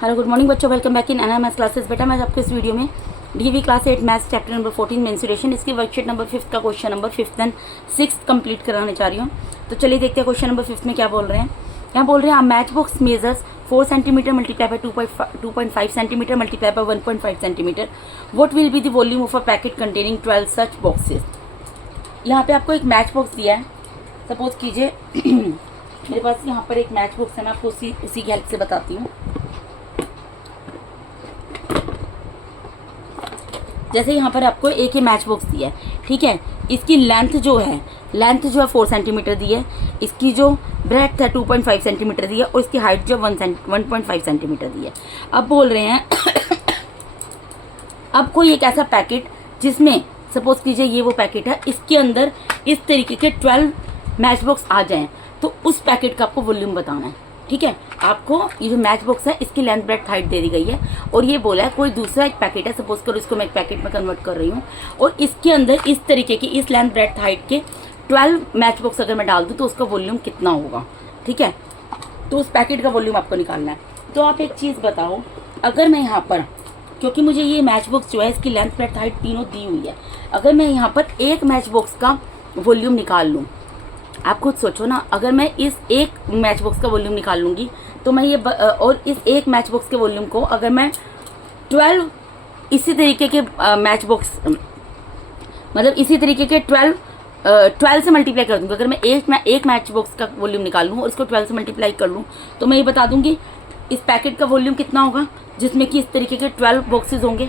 Hello good morning बच्चों, welcome back in NIMS classes. बेटा मैं आपको इस वीडियो में DV class 8 maths chapter number 14 mensuration इसकी वर्कशीट नंबर 5 का question number 5th and 6th complete कराने जा रही हूँ। तो चलिए देखते हैं क्वेश्चन नंबर 5 में क्या बोल रहे हैं। यहाँ बोल रहे हैं match box measures 4 centimetre multiply by 2.5 centimetre multiply by 1.5 centimetre. What will be the volume of a packet containing 12 such boxes. यहाँ पे आपको एक मैच बॉक्स दिया है। सपोज कीजिए मेरे पास यहाँ पर एक मैच बॉक्स है, मैं आपको उसी की हेल्प से बताती हूँ। जैसे यहाँ पर आपको एक ही मैच बॉक्स दिया है, ठीक है। इसकी लेंथ जो है 4 सेंटीमीटर दी है, इसकी जो ब्रेड्थ है 2.5 सेंटीमीटर दी है और इसकी हाइट जो 1.5 सेंटीमीटर दी है। अब बोल रहे हैं अब कोई एक ऐसा पैकेट जिसमें सपोज कीजिए ये वो पैकेट है, इसके अंदर इस तरीके के 12 मैच बॉक्स आ जाएं, तो उस पैकेट का आपको वॉल्यूम बताना है, ठीक है। आपको ये जो मैच बॉक्स है इसकी लेंथ ब्रेड्थ हाइट दे दी गई है और ये बोला है कोई दूसरा एक पैकेट है, सपोज करो इसको मैं एक पैकेट में कन्वर्ट कर रही हूँ और इसके अंदर इस तरीके की इस लेंथ ब्रेड्थ हाइट के 12 मैच बॉक्स अगर मैं डाल दूँ तो उसका वॉल्यूम कितना होगा, ठीक है। तो उस पैकेट का वॉल्यूम आपको निकालना है। तो आप एक चीज़ बताओ, अगर मैं यहाँ पर, क्योंकि मुझे ये मैच बॉक्स जो है इसकी लेंथ ब्रेड्थ हाइट तीनों दी हुई है, अगर मैं यहाँ पर एक मैच बॉक्स का वॉल्यूम निकाल लूँ, आप खुद सोचो ना, अगर मैं इस एक मैच बॉक्स का वॉल्यूम निकाल लूँगी तो मैं ये और इस एक मैच बॉक्स के वॉल्यूम को अगर मैं 12 इसी तरीके के मैच बॉक्स मतलब इसी तरीके के 12 से मल्टीप्लाई कर दूँगी। अगर मैं एक मैच बॉक्स का वॉल्यूम निकाल लूँ और इसको 12 से मल्टीप्लाई कर लूँ तो मैं ये बता दूँगी इस पैकेट का वॉल्यूम कितना होगा, जिसमें कि इस तरीके के 12 बॉक्सेस होंगे,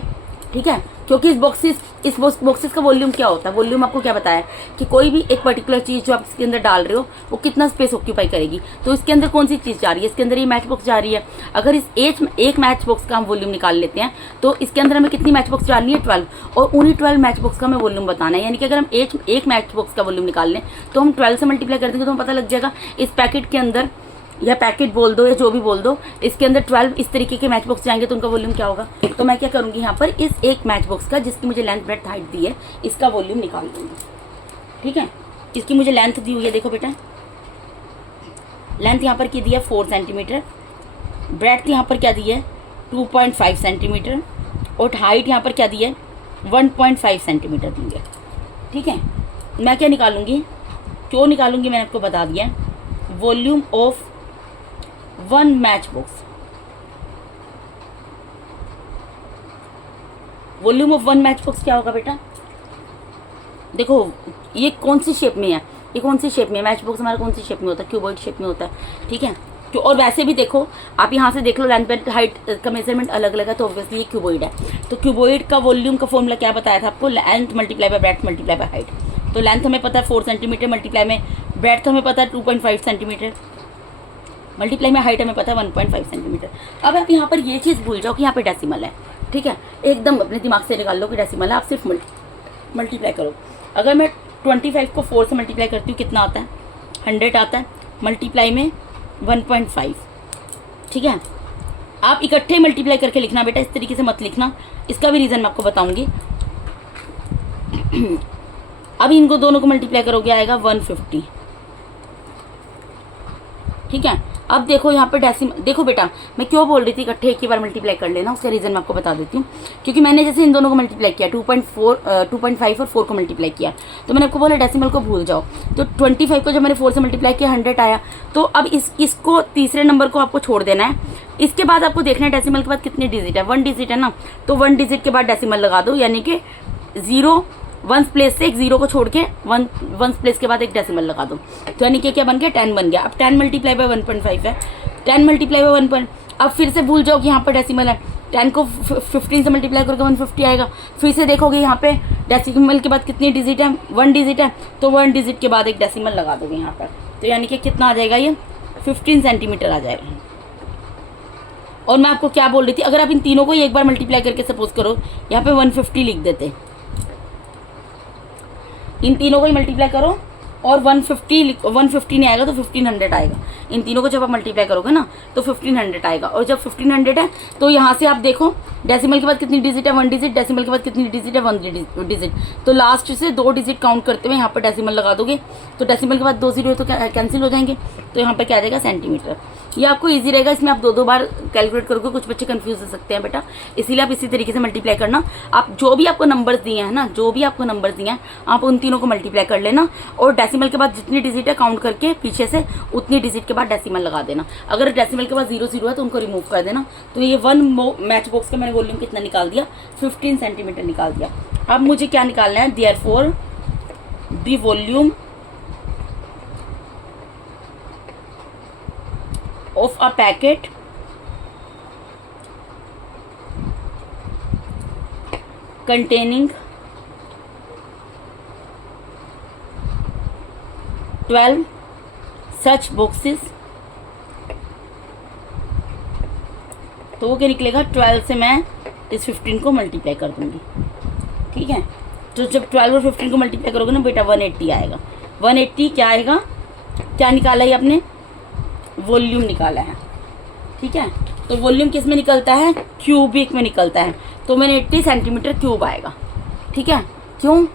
ठीक है। क्योंकि इस बॉक्सेस का वॉल्यूम क्या होता है, वॉल्यूम आपको क्या बताया कि कोई भी एक पर्टिकुलर चीज़ जो आप इसके अंदर डाल रहे हो वो कितना स्पेस ऑक्यूपाई करेगी। तो इसके अंदर कौन सी चीज़ जा रही है, इसके अंदर ये मैच बॉक्स जा रही है। अगर इस एक मैच बॉक्स का हम वॉल्यूम निकाल लेते हैं तो इसके अंदर हमें कितनी मैच बॉक्स डालनी है, 12, और उन्हीं 12 मैच बॉक्स का हमें वॉल्यूम बताना है। यानी कि अगर हम एक मैच बॉक्स का वॉल्यूम निकाल लें तो हम 12 से मल्टीप्लाई कर देंगे तो हमें पता लग जाएगा इस पैकेट के अंदर, या पैकेट बोल दो या जो भी बोल दो, इसके अंदर 12 इस तरीके के मैच बॉक्स जाएंगे तो उनका वॉल्यूम क्या होगा। तो मैं क्या करूंगी, यहाँ पर इस एक मैच बॉक्स का जिसकी मुझे लेंथ ब्रेड्थ हाइट दी है इसका वॉल्यूम निकाल दूंगी, ठीक है। इसकी मुझे लेंथ दी हुई है, देखो बेटा लेंथ यहाँ पर क्या दी है 4 सेंटीमीटर, ब्रेड्थ यहाँ पर क्या दी है 2.5 सेंटीमीटर और हाइट यहाँ पर क्या दी है 1.5 सेंटीमीटर दी है, ठीक है। मैं क्या निकालूंगी, क्यों निकालूंगी मैंने आपको बता दिया, volume of 1 match box. Volume of 1 match box क्या होगा बेटा, देखो ये कौन सी शेप में है, ये कौन सी शेप में है, मैच बॉक्स हमारा कौन सी शेप में होता है, क्यूबॉइड शेप में होता है, ठीक है। तो और वैसे भी देखो आप यहाँ से देख लो लेंथ ब्रेड्थ हाइट का मेजरमेंट अलग अलग है, तो ऑब्वियसली ये क्यूबॉइड है। तो क्यूबॉइड का वॉल्यूम का फॉर्मूला क्या बताया था आपको, length multiply by breadth multiply by height. तो लेंथ हमें पता है 4 सेंटीमीटर, मल्टीप्लाई में ब्रेड्थ हमें पता है 2.5 सेंटीमीटर, मल्टीप्लाई में हाइट हमें पता है 1.5 सेंटीमीटर। अब आप यहाँ पर ये चीज़ भूल जाओ कि यहाँ पे डेसिमल है, ठीक है। एकदम अपने दिमाग से निकाल लो कि डेसिमल है, आप सिर्फ मल्टीप्लाई करो। अगर मैं 25 को 4 से मल्टीप्लाई करती हूँ कितना आता है 100 आता है, मल्टीप्लाई में 1.5, ठीक है। आप इकट्ठे मल्टीप्लाई करके लिखना बेटा, इस तरीके से मत लिखना, इसका भी रीज़न मैं आपको बताऊँगी। अब इनको दोनों को मल्टीप्लाई करोगे आएगा 150, ठीक है। अब देखो यहाँ पर डेसिमल, देखो बेटा मैं क्यों बोल रही थी इकट्ठे एक ही बार मल्टीप्लाई कर लेना, उसका रीज़न मैं आपको बता देती हूँ। क्योंकि मैंने जैसे इन दोनों को मल्टीप्लाई किया 2.5 और 4 को मल्टीप्लाई किया, तो मैंने आपको बोला डेसिमल को भूल जाओ। तो 25 को जब मैंने 4 से मल्टीप्लाई किया 100 आया, तो अब इसको तीसरे नंबर को आपको छोड़ देना है। इसके बाद आपको देखना है डेसिमल के बाद कितनी डिजिट है, 1 डिजिट है ना, तो 1 डिजिट के बाद डेसिमल लगा दो, यानी कि 0 1 प्लेस से एक 0 को छोड़ के 1 प्लेस के बाद एक डेसिमल लगा दो, तो यानी कि क्या बन गया 10 बन गया। अब 10 मल्टीप्लाई बाय 1.5 है, 10 मल्टीप्लाई बाय 1. अब फिर से भूल जाओ कि यहाँ पर डेसिमल है, 10 को 15 से मल्टीप्लाई करके 150 आएगा। फिर से देखोगे यहाँ पे डेसिमल के बाद कितनी डिजिट है 1 डिजिट है, तो 1 डिजिट के बाद एक डेसिमल लगा दोगे यहाँ पर, तो यानी कि कितना आ जाएगा ये 15 सेंटीमीटर आ जाएगा। और मैं आपको क्या बोल रही थी, अगर आप इन तीनों को एक बार मल्टीप्लाई करके सपोज करो यहाँ पे 150 लिख देते, इन तीनों को ही मल्टीप्लाई करो और 150 नहीं आएगा तो 1500 आएगा। इन तीनों को जब आप मल्टीप्लाई करोगे ना तो 1500 आएगा, और जब 1500 है तो यहाँ से आप देखो डेसिमल के बाद कितनी डिजिट है 1 डिजिट, डेसिमल के बाद कितनी डिजिट है 1 डिजिट, तो लास्ट से 2 डिजिट काउंट करते हुए यहाँ पर डेसिमल लगा दोगे, तो डेसिमल के बाद 2 0 तो कैंसिल हो जाएंगे, तो यहाँ पर क्या आ जाएगा सेंटीमीटर। ये आपको इजी रहेगा, इसमें आप 2-2 बार कैलकुलेट करोगे, कुछ बच्चे कंफ्यूज हो सकते हैं बेटा, इसीलिए आप इसी तरीके से मल्टीप्लाई करना। आप जो भी आपको नंबर्स दिए हैं ना, जो भी आपको नंबर्स दिए हैं आप उन तीनों को मल्टीप्लाई कर लेना, और डेसिमल के बाद जितनी डिजिट है काउंट करके पीछे से उतनी डिजिट के बाद डेसिमल लगा देना। अगर डेसिमल के बाद 0 है तो उनको रिमूव कर देना। तो ये 1 मैच बॉक्स का मैंने वॉल्यूम कितना निकाल दिया, 15 सेंटीमीटर निकाल दिया। अब मुझे क्या निकालना है, therefore the volume of a packet containing 12 such boxes, तो वो क्या निकलेगा, 12 से मैं इस 15 को मल्टीप्लाई कर दूंगी। ठीक है, तो जब 12 और 15 को मल्टीप्लाई करोगे ना बेटा 180 आएगा। 180 क्या आएगा, क्या निकाला है आपने, वॉल्यूम निकाला है। ठीक है, तो वॉल्यूम किस में निकलता है, क्यूबिक में निकलता है, तो मैंने 80 सेंटीमीटर क्यूब आएगा। ठीक है, क्यों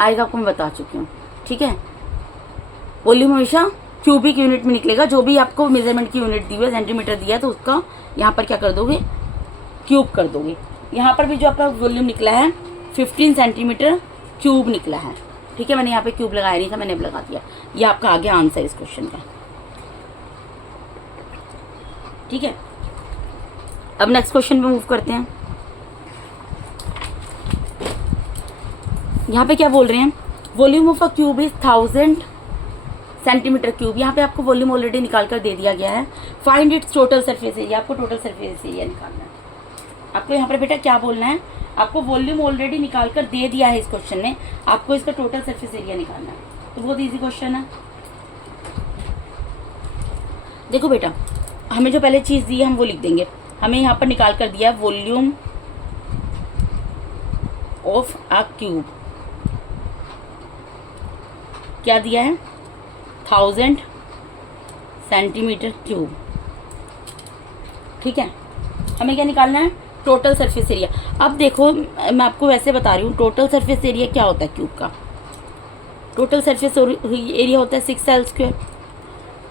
आएगा आपको मैं बता चुकी हूँ। ठीक है, वॉल्यूम हमेशा क्यूबिक यूनिट में निकलेगा। जो भी आपको मेजरमेंट की यूनिट दी हुई है, सेंटीमीटर दिया है, तो उसका यहाँ पर क्या कर दोगे, क्यूब कर दोगे। यहाँ पर भी जो आपका वॉल्यूम निकला है 15 सेंटीमीटर क्यूब निकला है। ठीक है, मैंने यहाँ पे क्यूब लगाया नहीं था, मैंने अब लगा दिया। ये आपका आ गया आंसर इस क्वेश्चन का। ठीक है, अब नेक्स्ट क्वेश्चन पे मूव करते हैं। यहाँ पे क्या बोल रहे हैं, volume of a cube is 1000 centimetre cube. यहाँ पे आपको वॉल्यूम ऑलरेडी निकाल कर दे दिया गया है। Find its total surface area, आपको टोटल सरफेस एरिया निकालना है। आपको यहाँ पर बेटा क्या बोलना है, आपको वॉल्यूम ऑलरेडी निकाल कर दे दिया है इस क्वेश्चन ने, आपको इसका टोटल सरफेस एरिया निकालना है। तो बहुत इजी क्वेश्चन है। देखो बेटा, हमें जो पहले चीज दी है हम वो लिख देंगे। हमें यहाँ पर निकाल कर दिया वॉल्यूम ऑफ अ क्यूब, क्या दिया है, 1000 सेंटीमीटर क्यूब। ठीक है, हमें क्या निकालना है, टोटल सरफेस एरिया। अब देखो मैं आपको वैसे बता रही हूँ, टोटल सरफेस एरिया क्या होता है क्यूब का, टोटल सरफेस एरिया होता है 6L²।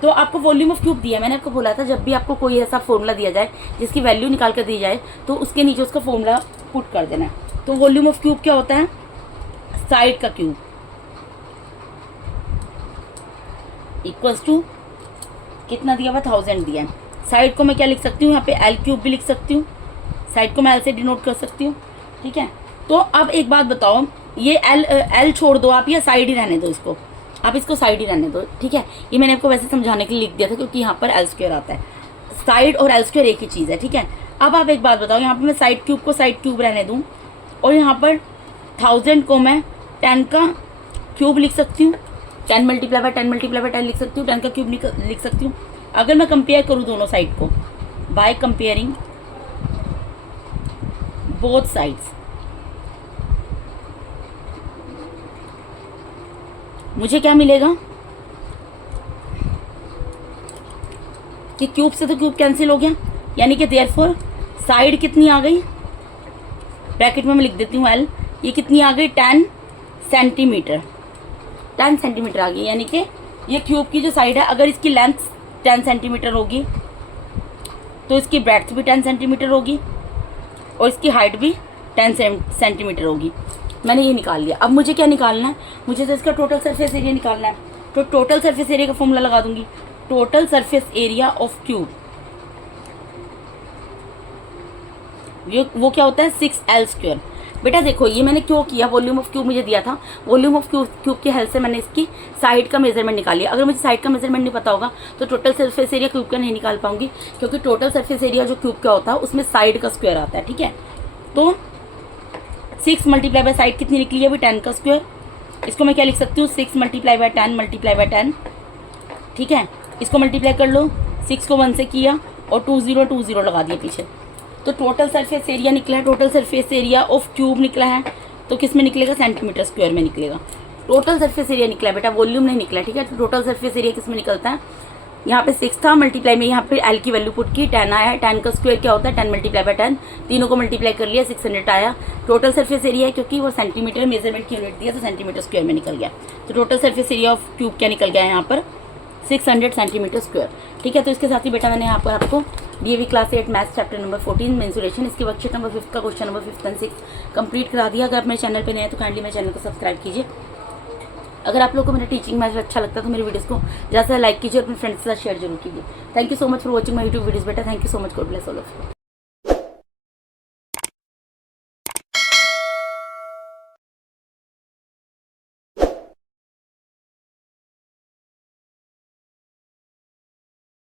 तो आपको वॉल्यूम ऑफ क्यूब दिया, मैंने आपको बोला था जब भी आपको कोई ऐसा फॉर्मूला दिया जाए जिसकी वैल्यू निकाल कर दी जाए तो उसके नीचे उसका फॉर्मूला पुट कर देना है। तो वॉल्यूम ऑफ क्यूब क्या होता है, साइड का क्यूब इक्वल्स टू कितना दिया हुआ, 1000 दिया है। साइड को मैं क्या लिख सकती हूँ, यहाँ पे L³ भी लिख सकती हूँ, साइड को मैं L से डिनोट कर सकती हूँ। ठीक है, तो अब एक बात बताओ, ये L छोड़ दो आप, या साइड ही रहने दो इसको, आप इसको साइड ही रहने दो। ठीक है, ये मैंने आपको वैसे समझाने के लिए लिख दिया था क्योंकि यहाँ पर L² आता है, साइड और L² एक ही चीज़ है। ठीक है, अब आप एक बात बताओ, यहाँ पर मैं साइड क्यूब को साइड क्यूब रहने दूँ और यहाँ पर 1000 को मैं 10 का क्यूब लिख सकती हूँ, 10 मल्टीप्लाई बाय 10 मल्टीप्लाई बाय 10 लिख सकती हूँ, 10 का क्यूब लिख सकती हूँ। अगर मैं कंपेयर करूँ दोनों साइड को, बाय कंपेयरिंग बोथ साइड्स, मुझे क्या मिलेगा कि क्यूब से तो क्यूब कैंसिल हो गया, यानी कि देयरफॉर साइड कितनी आ गई, ब्रैकेट में मैं लिख देती हूँ L, ये कितनी आ गई 10 सेंटीमीटर, 10 सेंटीमीटर आ गई। यानी कि ये क्यूब की जो साइड है, अगर इसकी लेंथ 10 सेंटीमीटर होगी तो इसकी ब्रेड्थ भी 10 सेंटीमीटर होगी और इसकी हाइट भी 10 सेंटीमीटर होगी। मैंने ये निकाल लिया। अब मुझे क्या निकालना है, मुझे तो इसका टोटल सरफेस एरिया निकालना है। तो टोटल सरफेस एरिया का फॉर्मूला लगा दूंगी, total surface area of cube, वो क्या होता है 6L²। बेटा देखो ये मैंने क्यों किया, वॉल्यूम ऑफ क्यूब मुझे दिया था, वॉल्यूम ऑफ क्यूब की हेल्प से मैंने इसकी साइड का मेजरमेंट निकाल लिया। अगर मुझे साइड का मेजरमेंट नहीं पता होगा तो टोटल सरफेस एरिया क्यूब का नहीं निकाल पाऊंगी, क्योंकि टोटल सरफेस एरिया जो क्यूब का होता है उसमें साइड का स्क्वायर आता है। ठीक है, तो 6 मल्टीप्लाई बाय साइड कितनी निकली है अभी 10 का स्क्वायर, इसको मैं क्या लिख सकती हूँ 6 मल्टीप्लाई बाय 10 मल्टीप्लाई बाय 10। ठीक है, इसको मल्टीप्लाई कर लो, 6 को 1 से किया और 20 लगा दिया पीछे, तो टोटल सरफेस एरिया निकला है, total surface area of cube निकला है, तो किस में निकलेगा सेंटीमीटर स्क्वायर में निकलेगा। टोटल सरफेस एरिया निकला है बेटा, वॉल्यूम नहीं निकला। ठीक है, तो टोटल सरफेस एरिया किस में निकलता है, यहाँ पे 6 था, मल्टीप्लाई में यहाँ पे L की वैल्यू पुट की, 10 आया है, 10 का स्क्वायर क्या होता है 10 मल्टीप्लाई बाय 10, तीनों को मल्टीप्लाई कर लिया 600 आया। टोटल सरफेस एरिया है क्योंकि वो सेंटीमीटर मेजरमेंट की यूनिट दिया तो सेंटीमीटर स्क्वायर में निकल गया। तो total surface area of cube क्या निकल गया है यहाँ पर 600 सेंटीमीटर स्क्वायर। ठीक है, तो इसके साथ ही बेटा मैंने यहाँ पर आपको DAV class 8 maths chapter number 14 mensuration, इसकी वर्कशीट नंबर 5 का क्वेश्चन नंबर 5 एंड 6 कंप्लीट करा दिया। अगर आप मेरे चैनल पे नए हैं तो काइंडली मेरे चैनल को सब्सक्राइब कीजिए। अगर आप लोगों को मेरा टीचिंग मैथड अच्छा लगता है तो मेरे वीडियोस को ज़्यादा से लाइक कीजिए और अपने फ्रेंड्स के साथ शेयर जरूर कीजिए। Thank you so much for watching my YouTube videos बेटा। Thank you so much, God bless all of you.